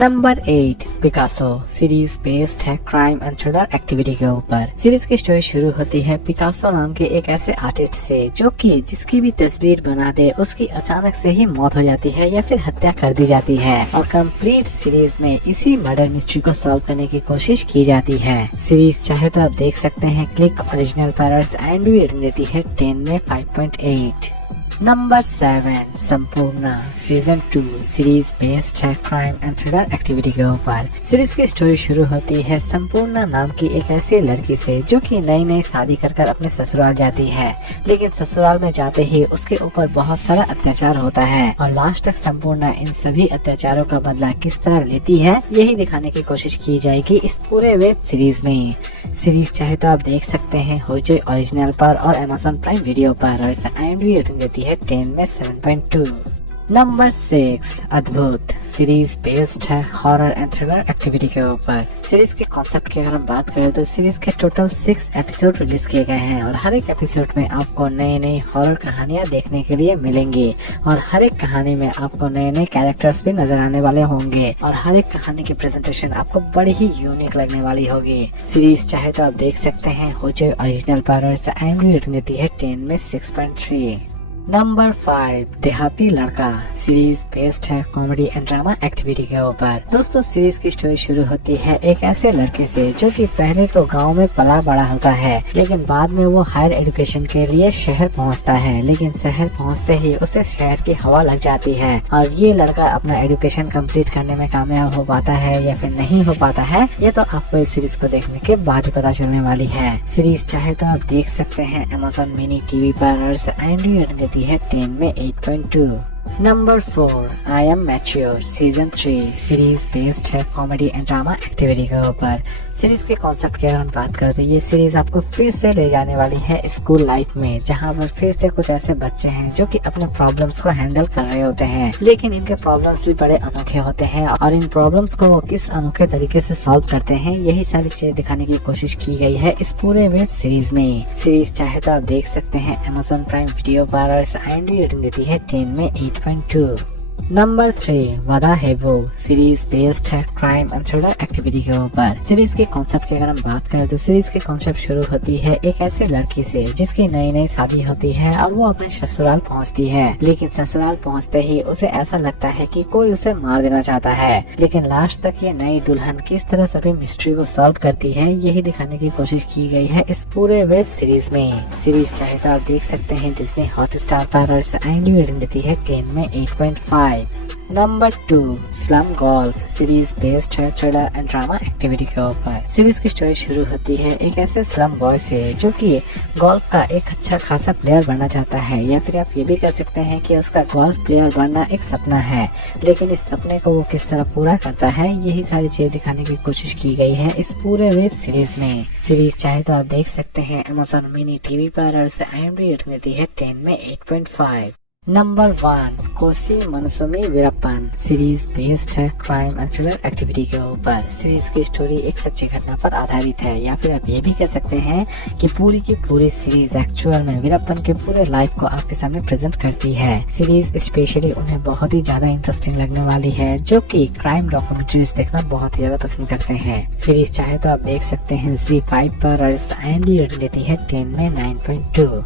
Number 8 Picasso series based है crime and thriller activity के ऊपर। सीरीज की स्टोरी शुरू होती है पिकासो नाम के एक ऐसे आर्टिस्ट से जो कि जिसकी भी तस्वीर बना दे उसकी अचानक से ही मौत हो जाती है या फिर हत्या कर दी जाती है और कंप्लीट सीरीज में इसी मर्डर मिस्ट्री को सॉल्व करने की कोशिश की जाती है। सीरीज चाहे तो आप देख सकते हैं क्लिक ओरिजिनल पैरट्स एंड भी रेटिंग देती है 10 में 5.8। Number 7 Sampurna season 2 series based है क्राइम एंड थ्रिलर एक्टिविटी के ऊपर। सीरीज की स्टोरी शुरू होती है संपूर्णा नाम की एक ऐसी लड़की से जो कि नई शादी कर अपने ससुराल जाती है, लेकिन ससुराल में जाते ही उसके ऊपर बहुत सारा अत्याचार होता है और लास्ट तक संपूर्णा इन सभी अत्याचारों का बदला किस तरह लेती है यही दिखाने की कोशिश की जाएगी इस पूरे वेब सीरीज में। सीरीज चाहे तो आप देख सकते हैं होजो ओरिजिनल पर और अमेज़न प्राइम वीडियो पर और इसे IMDb रेटिंग देती है 10 में 7.2। नंबर 6 अद्भुत सीरीज बेस्ड है हॉरर एंड थ्रिलर एक्टिविटी के ऊपर। सीरीज के कॉन्सेप्ट की अगर हम बात करें तो सीरीज के टोटल 6 एपिसोड रिलीज किए गए हैं और हर एक एपिसोड में आपको नई हॉरर कहानियां देखने के लिए मिलेंगी और हर एक कहानी में आपको नए कैरेक्टर्स भी नजर आने वाले होंगे और हर एक कहानी की प्रेजेंटेशन आपको बड़ी ही यूनिक लगने वाली होगी। सीरीज चाहे तो आप देख सकते हैं होजो ओरिजिनल पर और इसे IMDb रेटिंग देती है 10 में 6.3। नंबर 5 देहाती लड़का सीरीज बेस्ड है कॉमेडी एंड ड्रामा एक्टिविटी के ऊपर। दोस्तों सीरीज की स्टोरी शुरू होती है एक ऐसे लड़के से जो कि पहले तो गांव में पला बड़ा होता है, लेकिन बाद में वो हायर एजुकेशन के लिए शहर पहुंचता है, लेकिन शहर पहुंचते ही उसे शहर की हवा लग जाती है और ये लड़का अपना एजुकेशन कंप्लीट करने में कामयाब हो पाता है या फिर नहीं हो पाता है ये तो आपको इस सीरीज को देखने के बाद ही पता चलने वाली है। सीरीज चाहे तो आप देख सकते हैं अमेज़न मिनी टीवी पर और इसे IMDb रेटिंग देती है 10 में 8.2। Number 4 I am mature season 3 series based है कॉमेडी एंड ड्रामा एक्टिविटी के ऊपर। सीरीज के कॉन्सेप्ट की अगर हम बात करते हैं ये सीरीज आपको फिर से ले जाने वाली है स्कूल लाइफ में, जहां पर फिर से कुछ ऐसे बच्चे हैं जो कि अपने प्रॉब्लम्स को हैंडल कर रहे होते हैं, लेकिन इनके प्रॉब्लम्स भी बड़े अनोखे होते हैं और इन प्रॉब्लम्स को वो किस अनोखे तरीके से सॉल्व करते हैं यही सारी चीजें दिखाने की कोशिश की गई है इस पूरे वेब सीरीज में। सीरीज चाहे तो आप देख सकते हैं अमेज़न प्राइम वीडियो पर और इसे IMDb रेटिंग देती है 10 में 8.2। नंबर 3 वादा है वो सीरीज बेस्ड है क्राइम एंड थ्रिलर एक्टिविटी के ऊपर। सीरीज के कॉन्सेप्ट की अगर हम बात करें तो सीरीज के कॉन्सेप्ट शुरू होती है एक ऐसे लड़की से जिसकी नई शादी होती है और वो अपने ससुराल पहुंचती है, लेकिन ससुराल पहुंचते ही उसे ऐसा लगता है कि कोई उसे मार देना चाहता है, लेकिन लास्ट तक ये नई दुल्हन किस तरह सभी मिस्ट्री को सॉल्व करती है यही दिखाने की कोशिश की गई है इस पूरे वेब सीरीज में। सीरीज चाहे तो आप देख सकते हैं डिज्नी हॉटस्टार पर और इसे IMDb रेटिंग देती है 10 में 8.5। Number 2 slum golf series based है थ्रिलर एंड ड्रामा एक्टिविटी के ऊपर। सीरीज की स्टोरी शुरू होती है एक ऐसे स्लम बॉय से जो कि गोल्फ का एक अच्छा खासा प्लेयर बनना चाहता है, या फिर आप ये भी कह सकते हैं कि उसका गोल्फ प्लेयर बनना एक सपना है, लेकिन इस सपने को वो किस तरह पूरा करता है यही सारी चीजें दिखाने की कोशिश की गई है इस पूरे वेब सीरीज में। सीरीज चाहे तो आप देख सकते हैं अमेज़न मिनी टीवी पर और इसे IMDb रेटिंग देती है 10 में 8.5। Number 1 Koose Munisamy Veerappan series based है क्राइम एंड थ्रिलर एक्टिविटी के ऊपर। सीरीज की स्टोरी एक सच्ची घटना पर आधारित है, या फिर आप ये भी कह सकते हैं कि पूरी की पूरी सीरीज एक्चुअल में वीरप्पन के पूरे लाइफ को आपके सामने प्रेजेंट करती है। सीरीज स्पेशली उन्हें बहुत ही ज्यादा इंटरेस्टिंग लगने वाली है जो कि क्राइम डॉक्यूमेंट्रीज देखना बहुत ही ज्यादा पसंद करते हैं। सीरीज चाहे तो आप देख सकते हैं Z5 पर और IMDb रेटिंग देती है 10 में 9.2।